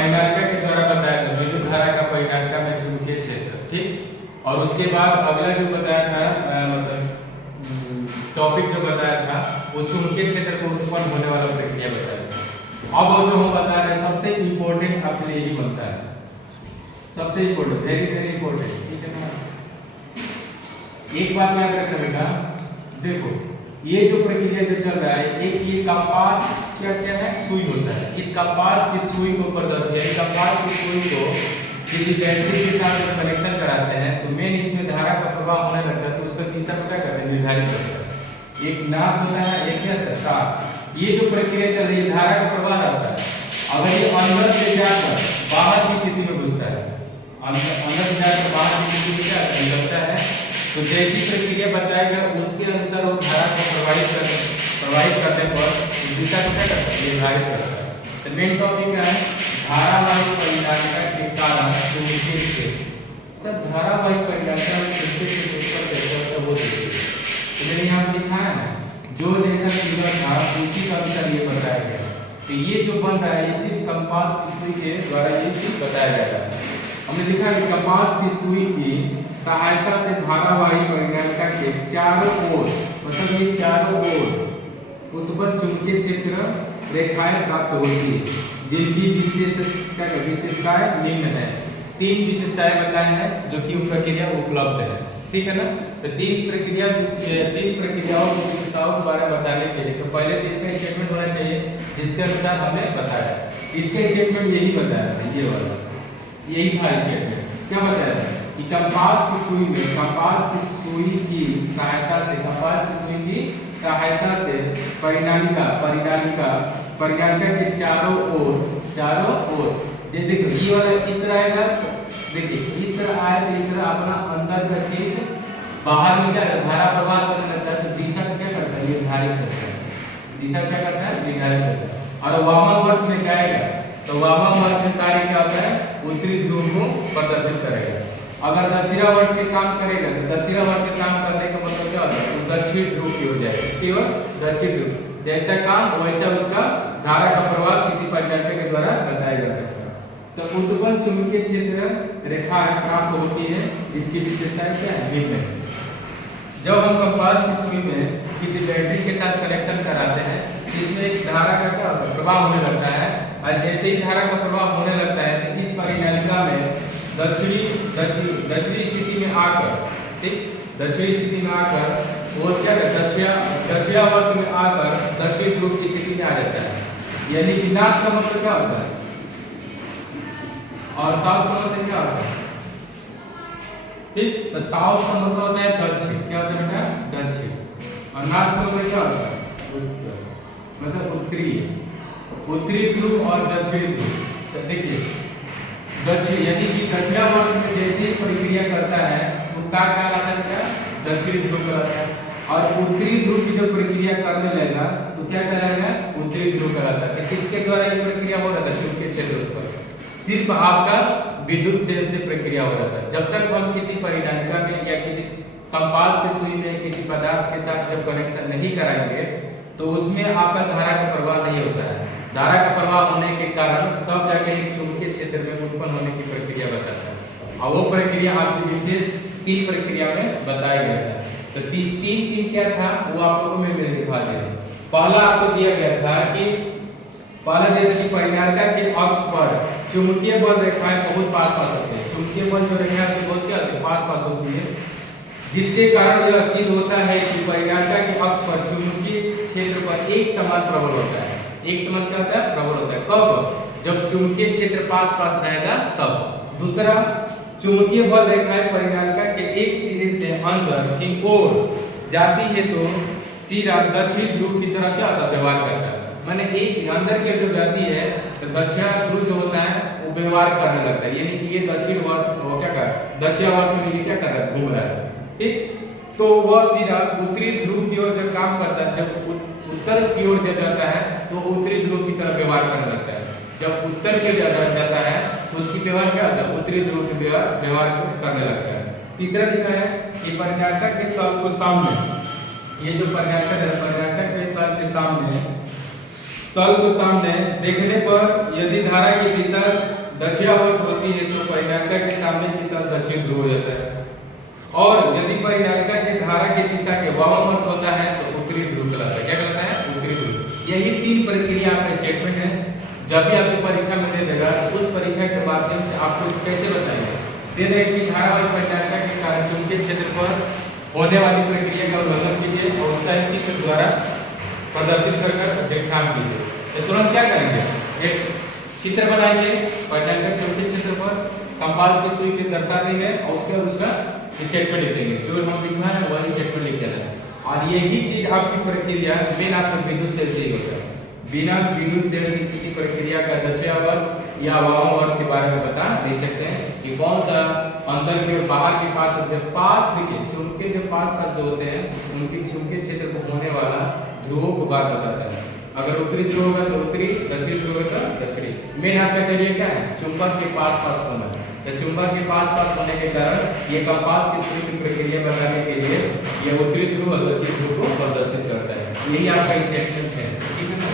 परिनालिका के द्वारा बताया था विद्युत धारा का परिनालिका में चुंबकीय क्षेत्र, ठीक। और उसके बाद अगला जो बताया था मतलब टॉपिक जो बताया था वो चुंबकीय क्षेत्र को उत्पन्न होने वाला प्रक्रिया बताया था। अब जो हम बता रहे हैं सबसे इम्पोर्टेंट आपके लिए यही बनता है, सबसे इम्पोर्टेंट, वेरी वेरी इम्पोर्टेंट, ठीक है ना। एक बात याद रखना बेटा, देखो ये जो प्रक्रिया जो चल रहा है, एक ये कंपास क्या क्या है, सुई होता है। इस कंपास की सुई को प्रदर्शित, यानी कंपास की सुई को किसी बैटरी के साथ जब कनेक्शन कराते हैं तो मेन इसमें धारा का प्रवाह होने लगता है, तो उसका दिशा क्या करते हैं, निर्धारित करते हैं। एक नाप होता है, एक क्या होता है, तार। ये जो प्रक्रिया चल रही है धारा का प्रवाह रहता है। अगर ये अंदर से जाकर बाहर की स्थिति में घुसता है, अंदर से जाकर बाहर की स्थिति में क्या लगता है, तो जैसी प्रक्रिया बताएगा उसके अनुसार वो धारा को प्रवाहित करने पर दिशा को क्या करता है, निर्धारित करता है। तो मेन टॉपिक क्या है, धारावाही परिनालिका के कारण चुंबकीय क्षेत्र। सर धारावाही परिनालिका में चुंबकीय क्षेत्र पर कैसे होता है वो देखिए। तो मैंने यहाँ पे लिखा है ना, जो जैसा फिगर था उसी का अनुसार ये बताया गया। तो ये जो बन रहा है इसी कंपास की सुई के द्वारा ये चीज बताया जाता है। हमने लिखा है कंपास की सुई की सहायता से धारावाही परिनालिका के चारों ओर, मतलब ये चारों ओर उत्पन्न चुंबकीय क्षेत्र रेखाएं प्राप्त होती है, जिनकी विशेषताएं निम्न है। तीन विशेषताएं बताई हैं जो कि प्रक्रिया उपलब्ध है, ठीक है ना। तो तीन प्रक्रियाओं की विशेषताओं के बारे में बताने के लिए तो पहले तो इसका स्टेटमेंट होना चाहिए जिसके अनुसार हमने बताया। इसका स्टेटमेंट यही बताया था, ये वाला यही था स्टेटमेंट। क्या बताया था कि कंपास की सुई में, कंपास की सुई की सहायता से परिनालिका के चारों ओर ये देखो ये वाला इस तरह आएगा, देखिए इस तरह आए तो इस तरह अपना अंदर का चीज बाहर में क्या धारा प्रवाह करने लगता है, तो दिशा क्या करता है, निर्धारित करता है। दिशा क्या करता है, निर्धारित करता है। और वामावर्त में जाएगा तो वामावर्त में कार्य क्या होता है, उत्तरी ध्रुव को प्रदर्शित करेगा। अगर दक्षिणावर्त के काम करेगा तो दक्षिणावर्त के काम करने का मतलब क्या होता है, तो दक्षिण ध्रुव की ओर जाएगा, इसकी ओर दक्षिण ध्रुव। जैसा काम वैसा उसका धारा का प्रवाह किसी परिनालिका के द्वारा बताया जा सकता है। तो उत्पन्न चुंबकीय क्षेत्र रेखाएं प्राप्त होती है जिनकी विशेषताएं क्या है, निम्न है। जब हम कंपास की सुई में किसी बैटरी के साथ कनेक्शन कराते हैं जिसमें एक धारा का क्या प्रवाह होने लगता है, और जैसे ही धारा का प्रवाह होने लगता है तो इस परिनालिका में दक्षिणी स्थिति में आकर, ठीक, दक्षिणी स्थिति में आकर वो क्या दक्षिणावर्त में आकर दक्षिण ध्रुव की स्थिति में आ जाता है। यानी कि नॉर्थ का मतलब क्या होता है और साउथ का मतलब क्या होता है, ठीक। तो साउथ का मतलब होता है दक्षिण, क्या होता है बेटा, दक्षिण। और नॉर्थ का मतलब क्या होता है, उत्तर, मतलब उत्तरी ध्रुव और दक्षिणी ध्रुव। तो देखिए दक्षिण यानी कि दक्षिणावर्त में जैसे ही प्रक्रिया करता है वो क्या कहलाता है, क्या दक्षिणी ध्रुव कहलाता है। और उत्तरी ध्रुव की जो प्रक्रिया करने लगेगा तो क्या कहलाएगा, उत्तरी ध्रुव कहलाता है। किसके द्वारा ये प्रक्रिया हो रहा था, चुंबकीय क्षेत्र पर सिर्फ आपका विद्युत सेल से प्रक्रिया हो जाता है। जब तक हम किसी परिनालिका में या किसी कंपास की सुई में किसी पदार्थ के साथ जब कनेक्शन नहीं कराएंगे तो उसमें आपका धारा का प्रवाह नहीं होता है। धारा का प्रवाह होने के कारण तब जाके एक चुंबकीय क्षेत्र में उत्पन्न होने की प्रक्रिया बताता है। और वो प्रक्रिया आपकी विशेष तीन प्रक्रिया में बताया गया था। तो तीन क्या था वो आप लोगों में मैंने दिखा दिया। पहला आपको दिया गया था कि परिनालिका के अक्ष पर चुंबकीय बल रेखाएं बहुत पास होती है। चुंबकीय बल जो रेखाएं होती है बहुत क्या होती है, पास होती है, जिसके कारण यह सिद्ध होता है कि परिनालिका के अक्ष पर चुंबकीय क्षेत्र पर एक समान प्रबल होता है। एक समान क्या होता है, प्रबल होता है। कब, जब चुंबकीय क्षेत्र पास रहेगा तब। दूसरा, चुंबकीय बल रेखाएं परिनालिका के एक सिरे से अंदर की ओर जाती है तो सिरा दक्षिण ध्रुव की तरह क्या होता है, व्यवहार करता है। माने एक अंदर के जो जाती है तो दक्षिण ध्रुव जो होता है वो व्यवहार करने लगता है, यानी कि ये दक्षिणावर्त वो क्या कर रहा है, दक्षिणावर्त में ये क्या कर रहा है, घूम रहा है, ठीक। तो वह सिरा उत्तरी ध्रुव की ओर जब काम करता है, जब उत्तर की ओर जाता है तो उत्तरी ध्रुव की तरफ व्यवहार करने लगता है। जब उत्तर के जाता है तो उसकी व्यवहार क्या होता है, उत्तरी ध्रुव की व्यवहार करने लगता है। तीसरा लिखा है कि परिनालिका के तल को सामने, ये जो परिनालिका के तल के सामने तल को सामने देखने पर यदि धारा की दिशा दक्षिणावर्त होती है तो परिनायिका के सामने की तल दक्षिण ध्रुव हो जाता है, और यदि परिनायिका के धारा की दिशा के वामावर्त होता है तो उत्तरी ध्रुव कहलाता है। क्या कहलाता है? उत्तरी ध्रुव। यही तीन प्रक्रिया आपका स्टेटमेंट है। जब भी आपको परीक्षा में दे देगा उस परीक्षा के माध्यम से आपको कैसे बताएंगे, दे देगा कि धारावाही परिनायिका के कारण चुंबकीय क्षेत्र पर होने वाली प्रक्रिया का वर्णन कीजिए और उसका एक चित्र द्वारा प्रदर्शित कर व्याख्यान कीजिए। तो तुरंत क्या करेंगे, एक चित्र बनाएंगे परिनायिका चुंबकीय क्षेत्र पर, कंपास की सुई के दर्शा देंगे और उसके बाद उसका स्टेटमेंट लिख देंगे। जो हम लिखना है वही स्टेटमेंट लिख देना है। और यही चीज आपकी प्रक्रिया मेन आपका विद्युत सेल से ही होता है। बिना विद्युत सेल से किसी प्रक्रिया का दक्षिणावर्त या वामावर्त के बारे में बता नहीं सकते हैं कि कौन सा अंदर के और बाहर के पास देखिए चुंबकीय जो पास जो होते हैं उनके चुंबकीय क्षेत्र को होने वाला ध्रुवों को बात बताता है। अगर उत्तरी ध्रुव होगा तो उत्तरी, दक्षिण ध्रुव होगा तो दक्षिणी। मेन आपका चलिए क्या है, चुंबक के पास होना। तो चुंबक के पास होने के कारण ये कंपास की सुई की प्रक्रिया बताने के लिए ये उत्तरी ध्रुव और दक्षिण ध्रुव को प्रदर्शित करता है। यही आपका स्टेटमेंट है, ठीक है ना?